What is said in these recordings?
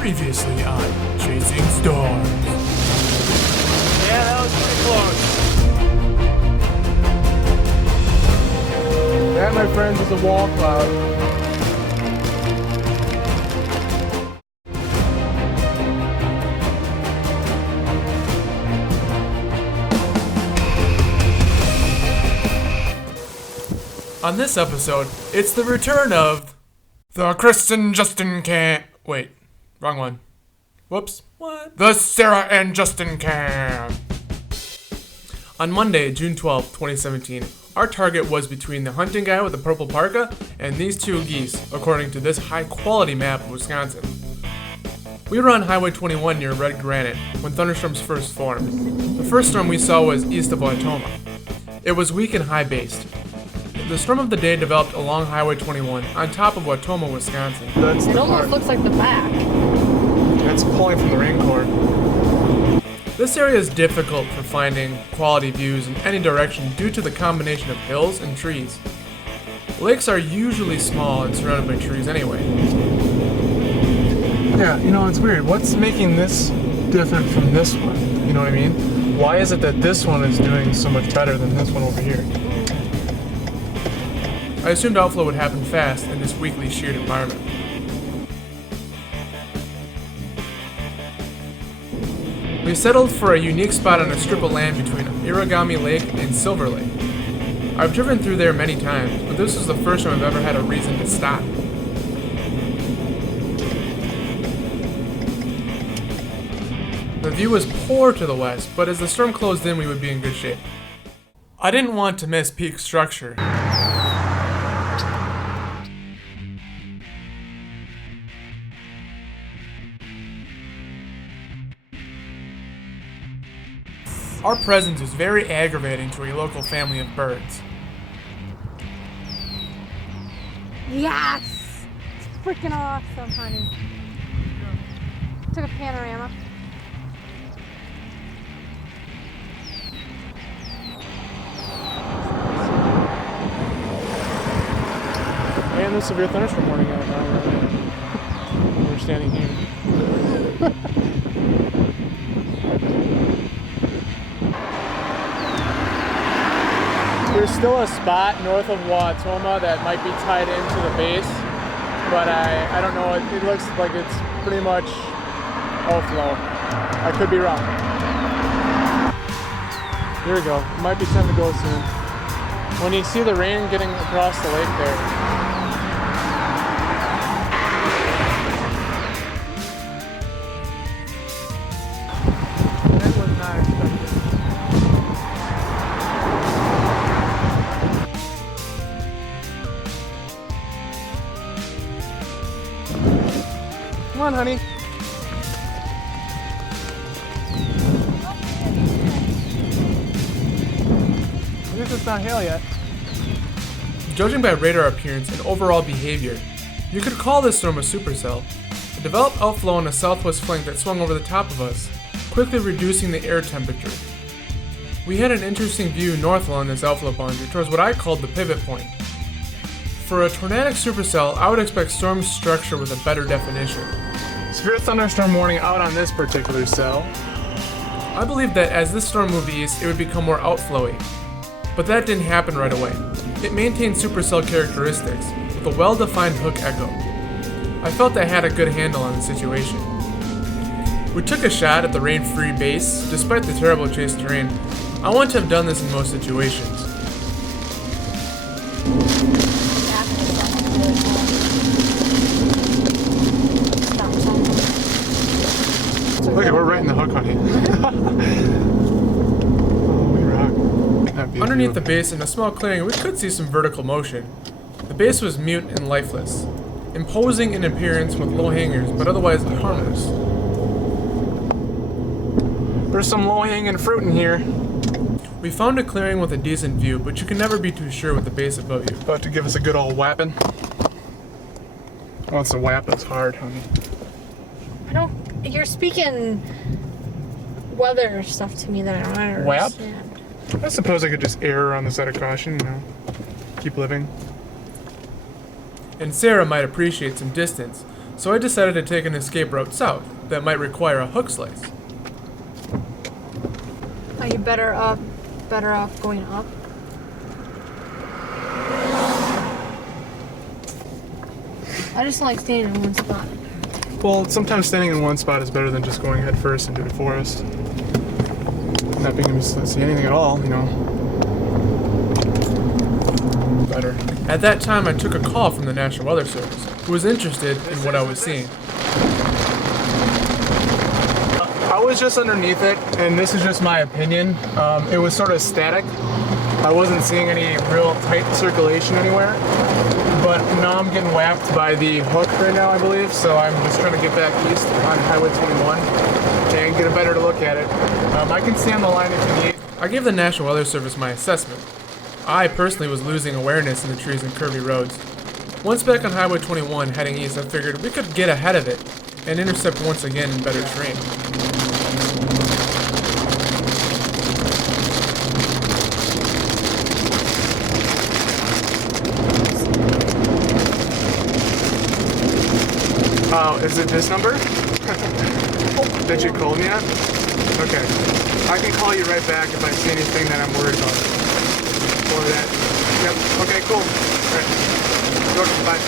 Previously on Chasing Storms. Yeah, that was pretty close. That, my friends, is a wall cloud. On this episode, it's the return of the Kristen Justin Cam. Wait, wrong one. Whoops. What? The Sarah and Justin Cam. On Monday, June 12th, 2017, our target was between the hunting guy with the purple parka and these two geese, according to this high-quality map of Wisconsin. We were on Highway 21 near Red Granite when thunderstorms first formed. The first storm we saw was east of Wautoma. It was weak and high-based. The storm of the day developed along Highway 21 on top of Wautoma, Wisconsin. That's It the almost part. looks like the back. That's pulling from the rain core. This area is difficult for finding quality views in any direction due to the combination of hills and trees. Lakes are usually small and surrounded by trees anyway. Yeah, you know, it's weird. What's making this different from this one? You know what I mean? Why is it that this one is doing so much better than this one over here? I assumed outflow would happen fast in this weakly sheared environment. We settled for a unique spot on a strip of land between Irigami Lake and Silver Lake. I've driven through there many times, but this was the first time I've ever had a reason to stop. The view was poor to the west, but as the storm closed in, we would be in good shape. I didn't want to miss peak structure. Our presence was very aggravating to a local family of birds. Yes! It's freaking awesome, honey. Took a panorama. And there's severe thunderstorm warning out now. We're standing here. There's still a spot north of Wautoma that might be tied into the base, but I don't know. It looks like it's pretty much outflow. I could be wrong. Here we go. It might be time to go soon. When you see the rain getting across the lake there. That was not expected. Come on, honey. At least it's not hail yet. Judging by radar appearance and overall behavior, you could call this storm a supercell. It developed outflow on a southwest flank that swung over the top of us, quickly reducing the air temperature. We had an interesting view north along this outflow boundary towards what I called the pivot point. For a tornadic supercell, I would expect storm structure with a better definition. Severe thunderstorm warning out on this particular cell. I believed that as this storm moved east, it would become more outflowy. But that didn't happen right away. It maintained supercell characteristics, with a well-defined hook echo. I felt I had a good handle on the situation. We took a shot at the rain-free base, despite the terrible chase terrain. I want to have done this in most situations. Look at, we're right in the hook, honey. Oh, we rock. That'd be Underneath the beautiful. base in a small clearing, we could see some vertical motion. The base was mute and lifeless, imposing in appearance with low hangers, but otherwise harmless. There's some low-hanging fruit in here. We found a clearing with a decent view, but you can never be too sure with the base above you. About to give us a good old whapping. Oh, it's a whap. It's hard, honey. I don't. You're speaking weather stuff to me that I don't understand. I suppose I could just err on the side of caution, you know. Keep living. And Sarah might appreciate some distance, so I decided to take an escape route south that might require a hook slice. Are you better off going up? I just don't like standing in one spot. Well, sometimes standing in one spot is better than just going head first into the forest. Not being able to see anything at all, you know. Better. At that time, I took a call from the National Weather Service, who was interested in what I was seeing. I was just underneath it, and this is just my opinion. It was sort of static. I wasn't seeing any real tight circulation anywhere. But now I'm getting whacked by the hook right now, I believe, so I'm just trying to get back east on Highway 21 and get a better look at it. I can stay on the line if you need. I gave the National Weather Service my assessment. I personally was losing awareness in the trees and curvy roads. Once back on Highway 21 heading east, I figured we could get ahead of it and intercept once again in better terrain. Is it this number that you called me at? Okay. I can call you right back if I see anything that I'm worried about. Or that. Yep. Okay, cool. All right. Bye.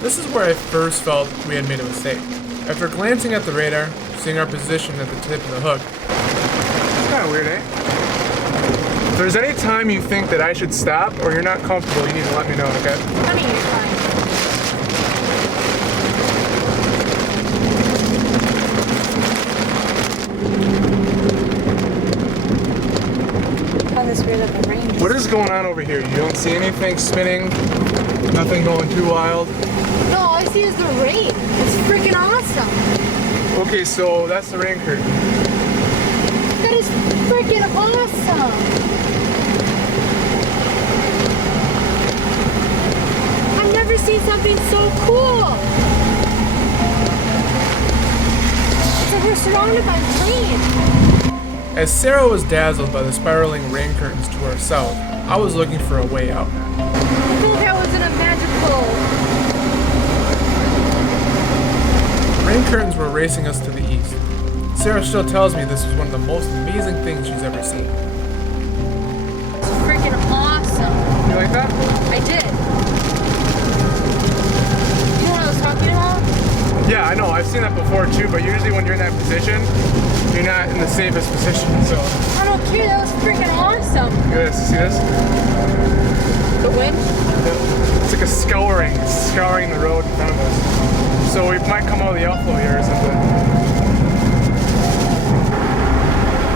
This is where I first felt we had made a mistake. After glancing at the radar, seeing our position at the tip of the hook. It's kind of weird, eh? If there's any time you think that I should stop or you're not comfortable, you need to let me know, okay? I mean, you're fine. What is going on over here? You don't see anything spinning? Nothing going too wild? No, all I see is the rain. It's freaking awesome. Okay, so that's the rain curtain. That is freaking awesome. I've never seen something so cool. It's like we're surrounded by rain. As Sarah was dazzled by the spiraling rain curtains to our south, I was looking for a way out. I feel like I was in a magical... Rain curtains were racing us to the east. Sarah still tells me this was one of the most amazing things she's ever seen. It's freaking awesome. You like that? I did. You know what I was talking about? Yeah, I know. I've seen that before too, but usually when you're in that position, you're not in the safest position, so. I don't care, that was freaking awesome. Look at this, see this? The wind? It's like a scouring. It's scouring the road in front of us. So we might come out of the outflow here or something.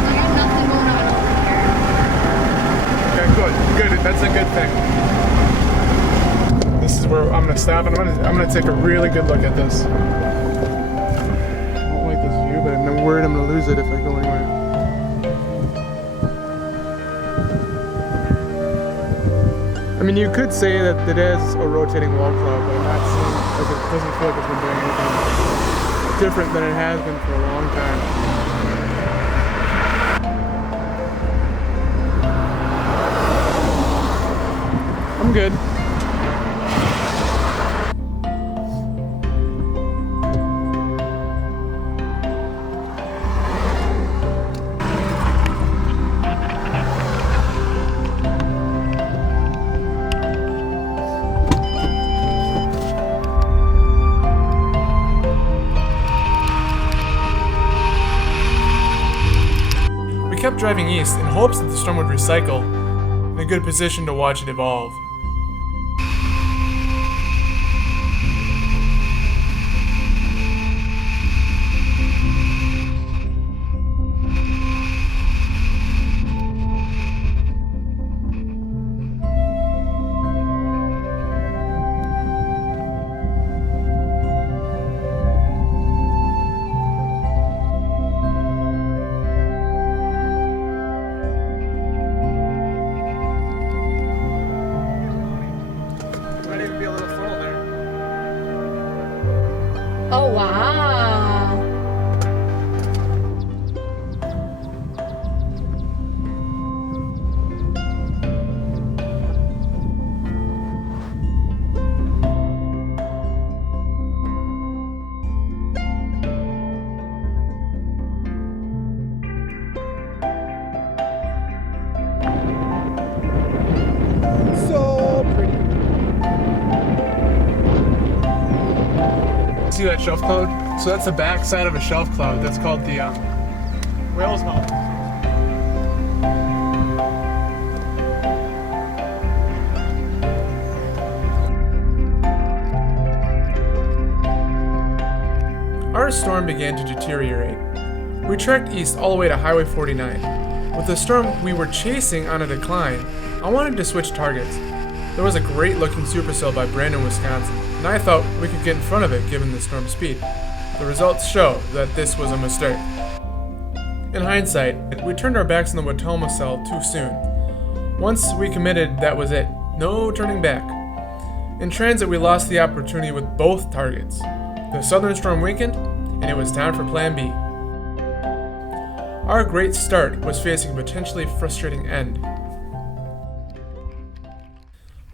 I got nothing going on over here. Okay, good. Good. That's a good thing. This is where I'm gonna stop and I'm gonna take a really good look at this. I don't like this view, but I'm worried I'm gonna lose it if I go anywhere. I mean, you could say that it is a rotating wall cloud, but I'm not seeing, like, it doesn't feel like it's been doing anything different than it has been for a long time. I'm good. We kept driving east in hopes that the storm would recycle, in a good position to watch it evolve. Might even be a little full there. Oh, wow. see that shelf cloud? So that's the back side of a shelf cloud. That's called the whale's mouth. Our storm began to deteriorate. We trekked east all the way to Highway 49. With the storm we were chasing on a decline, I wanted to switch targets. There was a great looking supercell by Brandon, Wisconsin, and I thought we could get in front of it given the storm's speed. The results show that this was a mistake. In hindsight, we turned our backs on the Wautoma cell too soon. Once we committed, that was it. No turning back. In transit, we lost the opportunity with both targets. The southern storm weakened, and it was time for Plan B. Our great start was facing a potentially frustrating end.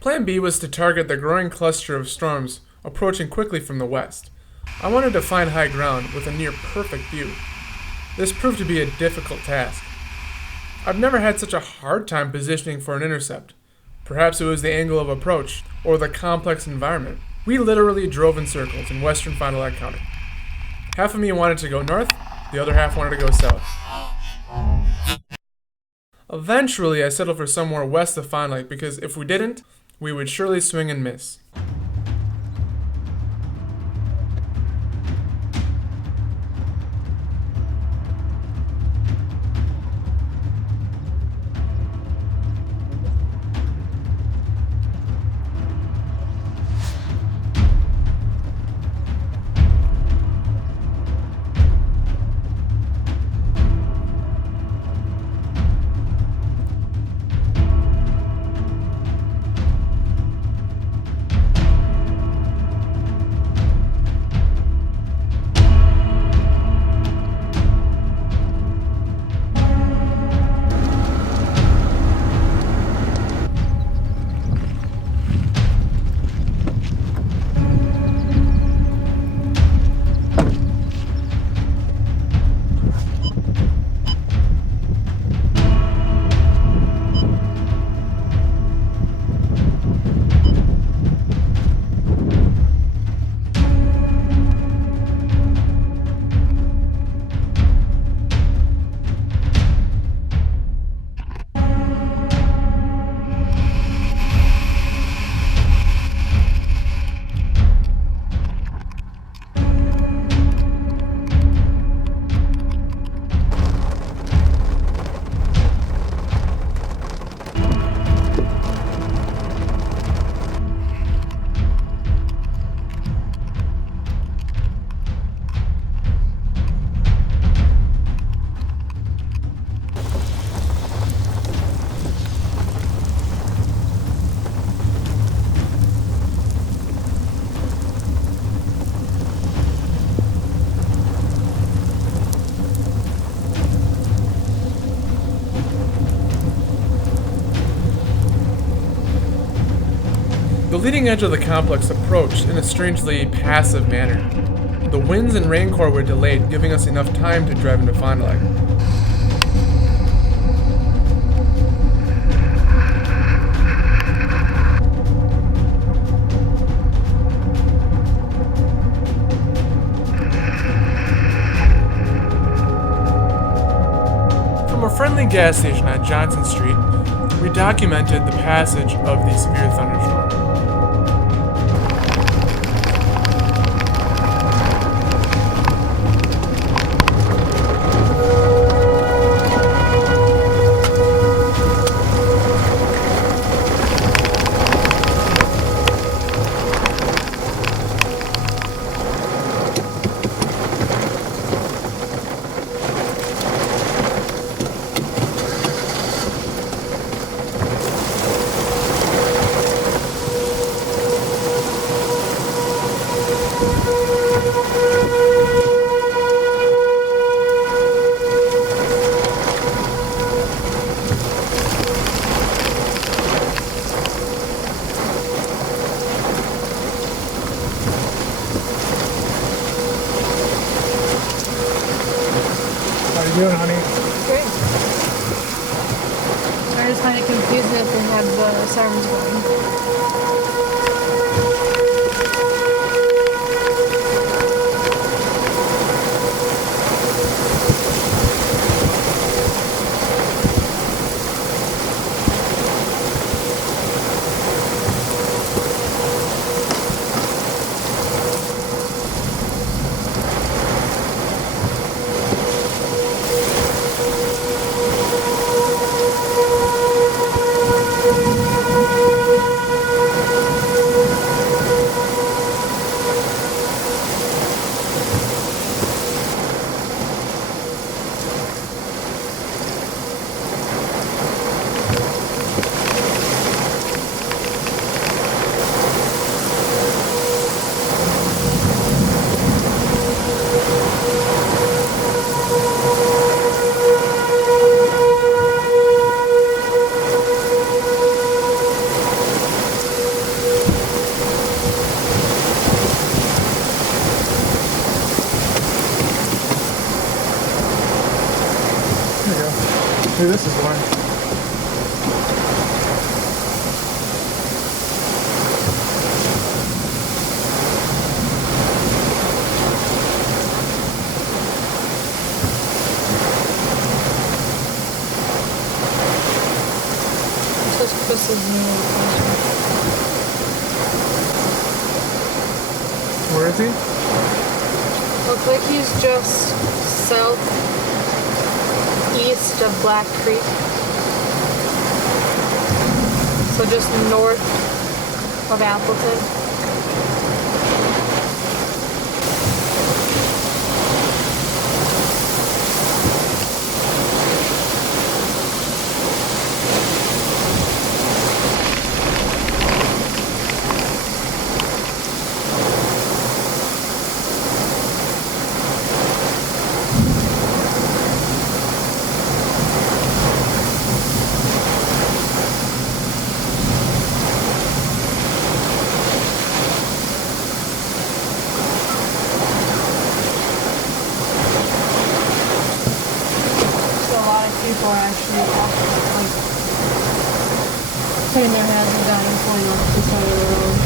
Plan B was to target the growing cluster of storms approaching quickly from the west. I wanted to find high ground with a near perfect view. This proved to be a difficult task. I've never had such a hard time positioning for an intercept. Perhaps it was the angle of approach or the complex environment. We literally drove in circles in western Fond Du Lac County. Half of me wanted to go north, the other half wanted to go south. Eventually, I settled for somewhere west of Fond du Lac because if we didn't, we would surely swing and miss. The leading edge of the complex approached in a strangely passive manner. The winds and rain core were delayed, giving us enough time to drive into Fond du Lac. From a friendly gas station on Johnson Street, we documented the passage of the severe thunderstorm. How you doing, honey? Great. I just find it confusing that they have the sirens going. Maybe this is one. This is Chris's new location. Where is he? Looks like he's just southeast of Black Creek. So just north of Appleton. People are actually like putting their hazard down and pulling off the side of the road.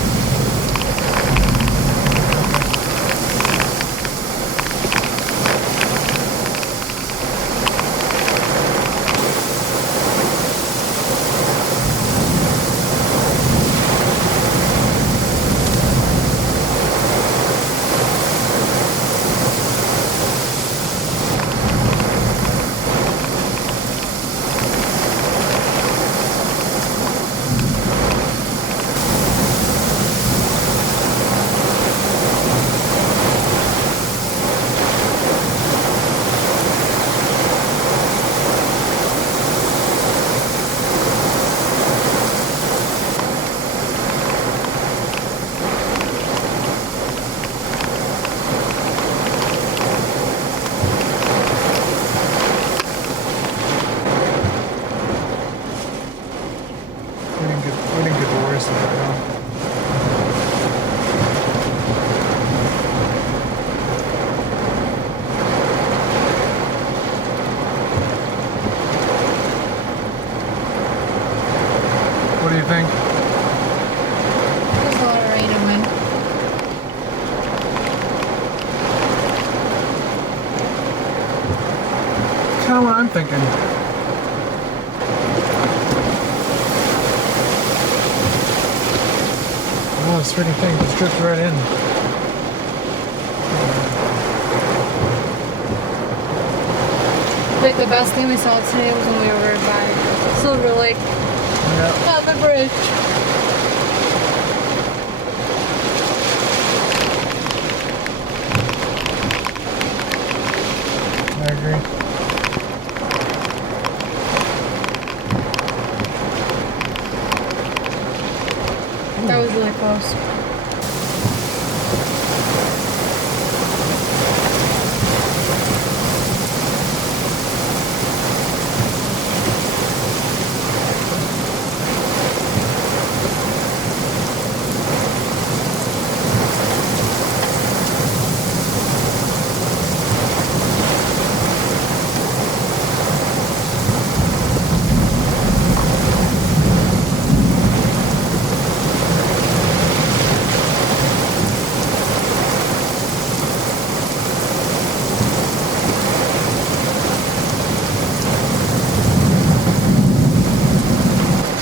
We didn't get the worst of it, though. What do you think? There's a lot of rain and wind. That's kind of what I'm thinking. Oh, this freaking thing just drifted right in. Like the best thing we saw today was when we were by Silver Lake on the bridge. I agree. That was really close.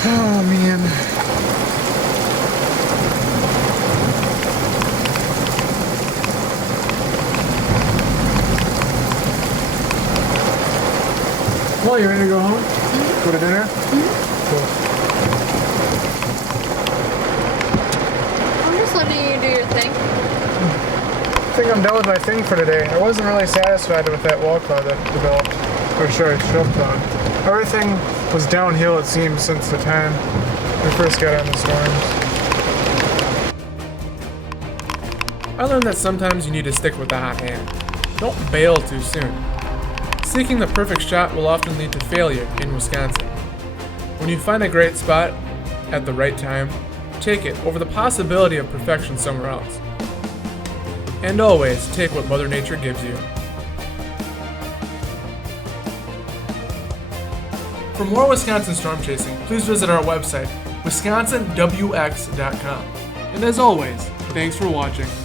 Oh, man. Well, you ready to go home? Mm-hmm. Go to dinner? Mm-hmm. I'm just letting you do your thing. I think I'm done with my thing for today. I wasn't really satisfied with that wall cloud that developed. Or sorry, shelf cloud. Everything was downhill, it seems, since the time we first got on the storms. I learned that sometimes you need to stick with the hot hand. Don't bail too soon. Seeking the perfect shot will often lead to failure in Wisconsin. When you find a great spot at the right time, take it over the possibility of perfection somewhere else. And always take what Mother Nature gives you. For more Wisconsin storm chasing, please visit our website, wisconsinwx.com. And as always, thanks for watching.